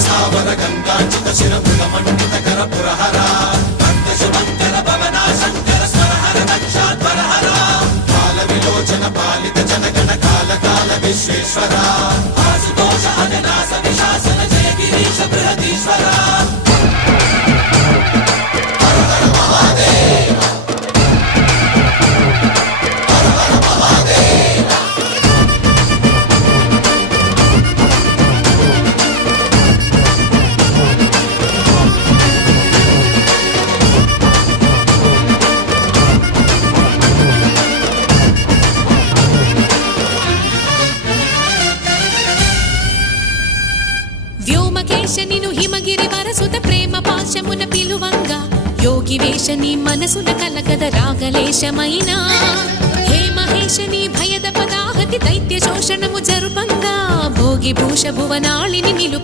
సావర గంగాచిత శిరముల మండిత కర పురహర భక్త శుభంకర భవనా శంకర స్వరహర దక్షాధ్వరహర కాల విలోచన పాలిత జనగణ కాల కాల విశ్వేశ్వర ఆశుతోష అజనాశ విశాసన జయ గిరీశ బృహదీశ్వర హర హర మహాదేవ హర హర మహాదేవ వ్యోమకేశనిను హిమగిరి వరసుత ప్రేమ పాశమున పిలువంగా యోగి వేషని మనసున కలకద రాగలేశమైనా హే మహేశని భయద పదాహతి దైత్య శోషణము జరుపంగా భోగి భూష భువనాళిని నిలుప